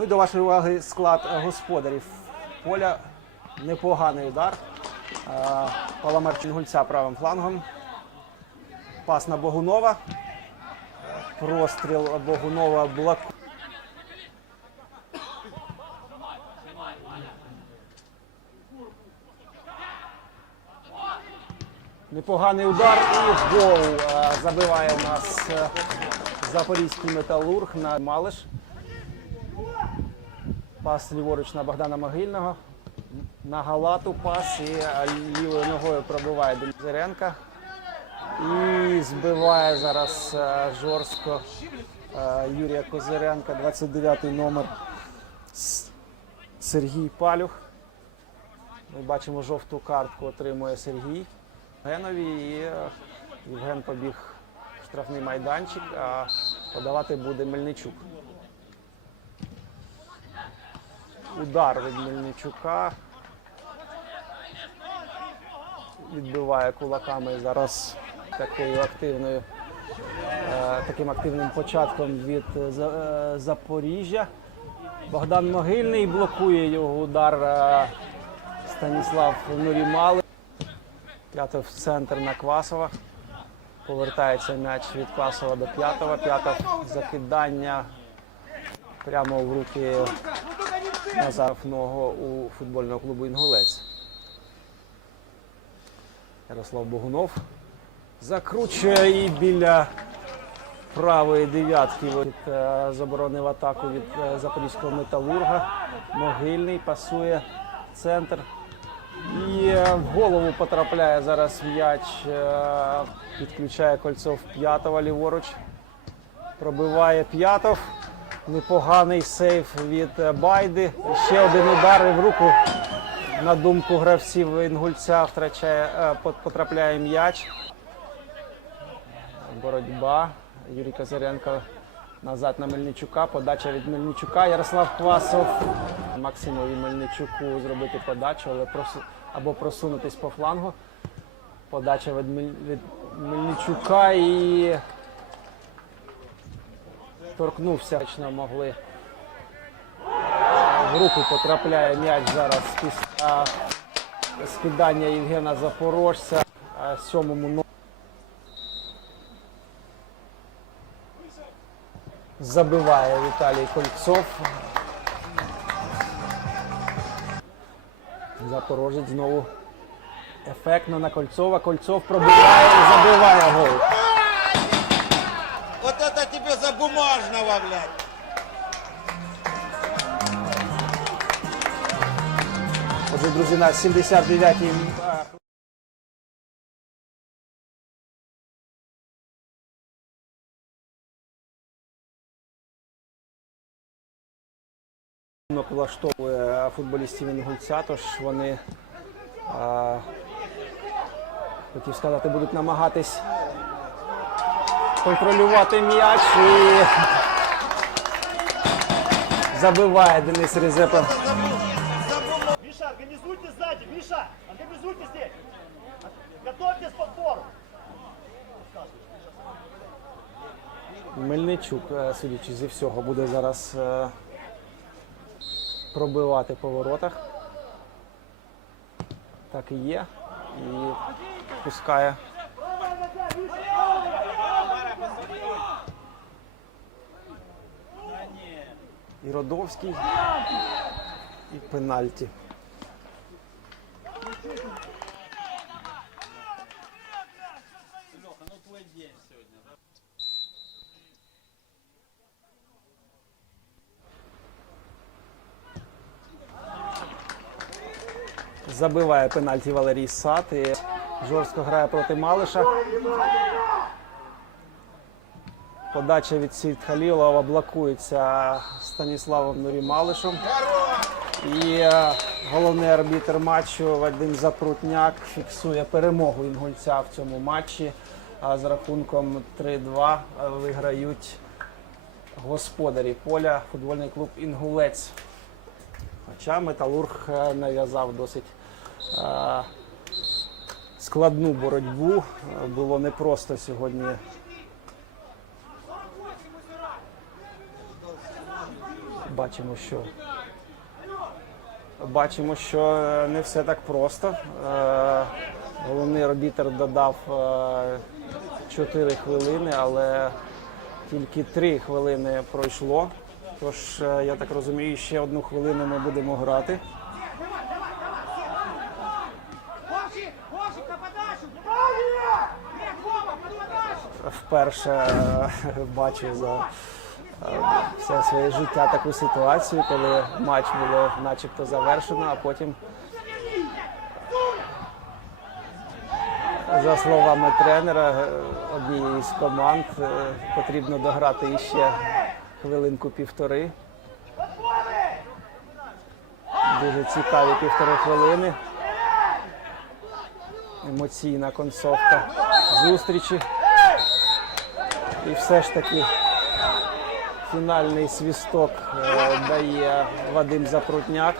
Ну і до вашої уваги склад е, господарів. Поля непоганий удар. Е, Паламар Чінгульця правим флангом. Пас на Богунова. Простріл Богунова блоку. Непоганий удар і гол е, забиває у нас запорізький металург на Малиш. Пас ліворуч на Богдана Могильного. На Галату пас і е, лівою ногою пробиває Дензеренка. І збиває зараз е, жорстко е, Юрія Козиренка, 29 номер Сергій Палюх. Ми бачимо жовту картку отримує Сергій Генові і Євген побіг в штрафний майданчик, а подавати буде Мельничук. Удар від Мельничука. Відбиває кулаками зараз такою активною, е, таким активним початком від е, е, Запоріжжя. Богдан Могильний блокує його удар Станіслав Нурімали. П'ятов в центр на Квасова. Повертається м'яч від Квасова до п'ятого. П'ятов закидання прямо в руки Назаров ногу у футбольного клубу Інгулець. Ярослав Богунов закручує і біля правої дев'ятки від, е, заборонив атаку від е, запорізького металурга. Могильний пасує в центр. І е, в голову потрапляє зараз м'яч, підключає кольцов п'ятого ліворуч. Пробиває п'ятов. Непоганий сейф від Байди. Ще один удар в руку. На думку гравців Інгульця втрачає, е, потрапляє м'яч. Боротьба. Юрій Козиренко назад на Мельничука. Подача від Мельничука. Ярослав Квасов. Максимові Мельничуку зробити подачу, але просу- або просунутись по флангу. Подача від, Мель- від Мельничука і торкнувся. Могли. В руку потрапляє м'яч зараз після скидання Євгена Запорожця сьомому номеру. Забиває Віталій Кольцов. Запорожець знову ефектно на Кольцова. Кольцов пробиває забиває за блядь. Отже, друзі, на 79-й е, влаштовує футболістів Інгульця, тож вони, а, хотів сказати, будуть намагатись контролювати м'яч і забиває Денис Резепа. Миша, организуйте сзади, Миша, организуйте здесь. Готовьтесь к подбору. Мельничук, е, судячи зі всього, буде зараз е, пробивати по воротах. Так і є. І пускає. І Родовський. І пенальті. Забиває пенальті Валерій Сад і жорстко грає проти Малиша. Подача від Сід Халілова блокується Станіславом Нурі Малишем. І е, головний арбітр матчу Вадим Запрутняк фіксує перемогу інгульця в цьому матчі. А з рахунком 3-2 виграють господарі поля футбольний клуб Інгулець. Хоча Металург е, нав'язав досить е, складну боротьбу. Е, Було непросто сьогодні бачимо, що бачимо, що е, не все так просто. Е, Головний арбітр додав 4 хвилини, але тільки 3 хвилини пройшло. Тож, е, я так розумію, ще одну хвилину ми будемо грати. Вперше е, бачу за е, все своє життя таку ситуацію, коли матч було начебто завершено, а потім, за словами тренера е, однієї з команд, е, потрібно дограти іще хвилинку півтори. Дуже цікаві півтори хвилини. Емоційна концовка зустрічі. І все ж таки фінальний свісток е, дає Вадим Запрутняк.